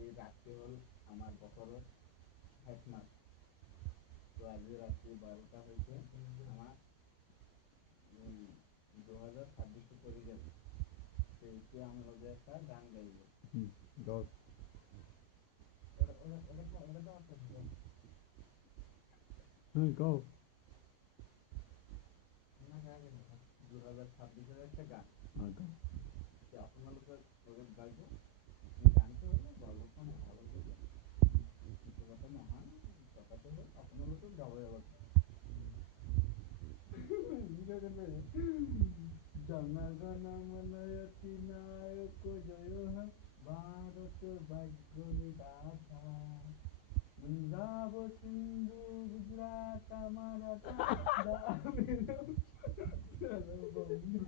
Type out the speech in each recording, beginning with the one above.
এই রাত্রি হল আমার বছরের শেষ মাস। তো আজকে রাত্রি 12টা হয়েছে আমার 2026 পড়ে গেছে। তো একটু আমি লগে একটা গান গাইব। গাও। এটা তো আছে গাও। না গাইবে না 2026 একটা গান। গাও। যে আপনাদের লগে গাইব। এই গানটা হলো সর্বোত্তম ভালো করে কথা মহান কথাটা হলো আপনাদের গাওয়া যাবে। জনগণ মন অধিনায়ক জয় হে ভারত ভাগ্য বিধাতা পঞ্জাব সিন্ধু গুজরাট মারাঠা দ্রাবিড় বঙ্গ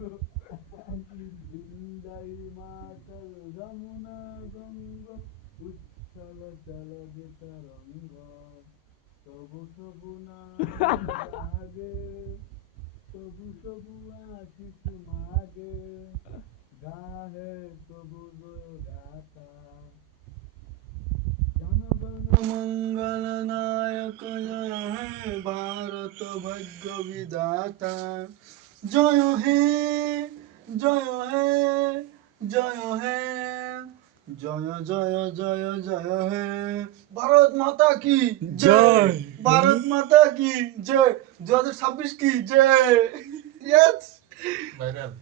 বিন্ধ্য হিমাচল যমুনা গঙ্গা উচ্ছল জলধি তরঙ্গ তবু তবু নাম জাগে তবু তবু আশিস মাগে গাহে তবু জয় গাথা জনগণ মঙ্গল নায়ক জয় হে ভারত ভাগ্য বিধাতা জয় হে জয় হে জয় হে জয় জয় জয় জয় হে ভারত মাতা কি জয় ভারত মাতা কি জয় 2026 কি জয় ইয়েস ভাইরাল